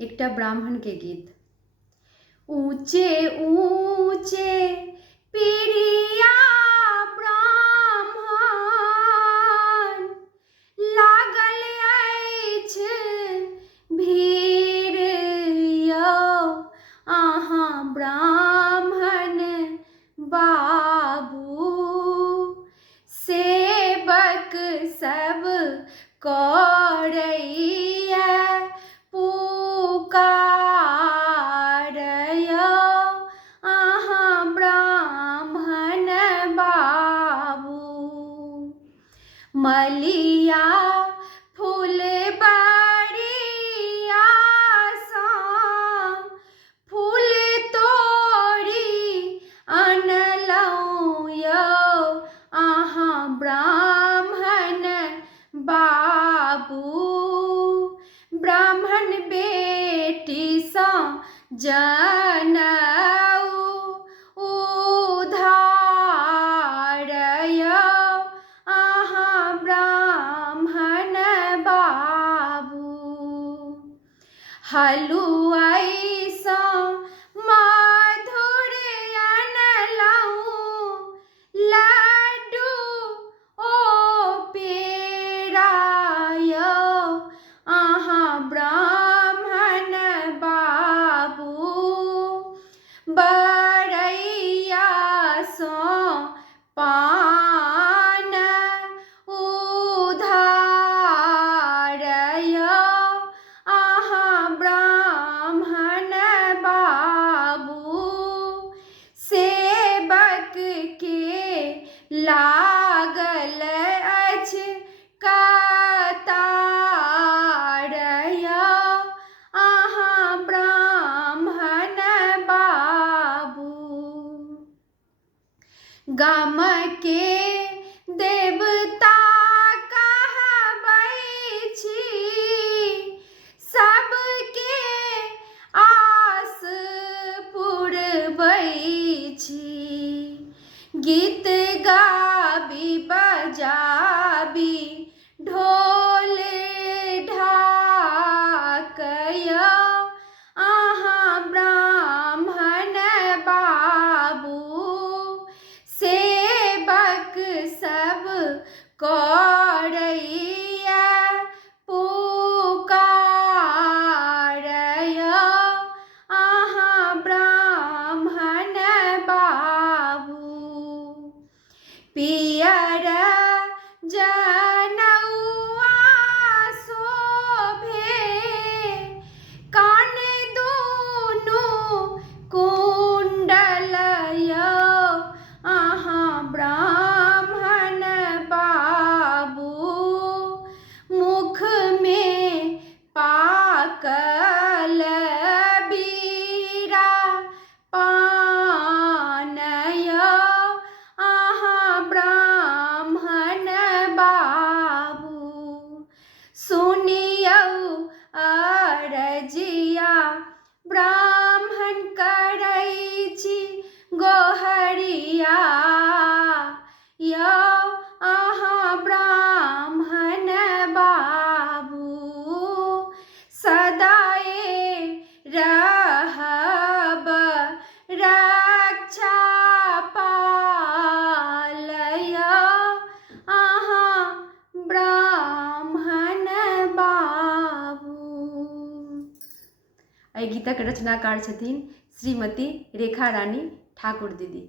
एकटा ब्राह्मण के गीत। ऊंचे ऊंचे पीढ़िया ब्राह्मण, लागल अछि भीड़ यौ, अहाँ ब्राह्मण बाबू। सेवक सब करैया पुकार यौ, अहाँ ब्राह्मण बाबू। मलिया फुलबरिया सँ फूल तोड़ी अनलहुँ यौ, अहाँ ब्राह्मण बाबू। ब्राह्मण बेटी सँ जनउ उधार यौ, अहाँ ब्राह्मण बाबू। हलुआई सँ मधुर अनलहुँ, लड्डू ओ पेड़ा यौ, अहाँ ब्राह्मण बाबू। बरैया सँ पान उधार यौ, अहाँ ब्राह्मण बाबू। सेवक के लागल अछि कतार यौ, अहाँ ब्राह्मण बाबू। गाम के देवता कहबै छी, सबके आस पुरबै छी। गीत गाबी बजाबी ढोल ढाक यौ, अहाँ ब्राह्मण बाबू। सेवक सब करैया पुकार यौ, अहाँ ब्राह्मण बाबू। पियर जनउआ शोभे, कान दुनू कुण्डल यौ, अहाँ ब्राह्मण बाबू। मुख में पाकल बीरा पान यौ, अहाँ ब्राह्मण बाबू। सुनियौ अरजिया ब्राह्मण करै छी गोहरिया यौ, अहाँ ब्राह्मण बाबू। सदाए रहब रक्षा पाल यौ, अहाँ ब्राह्मण बाबू। एहि गीतक रचनाकार छथिन श्रीमती रेखा रानी ठाकुर दीदी।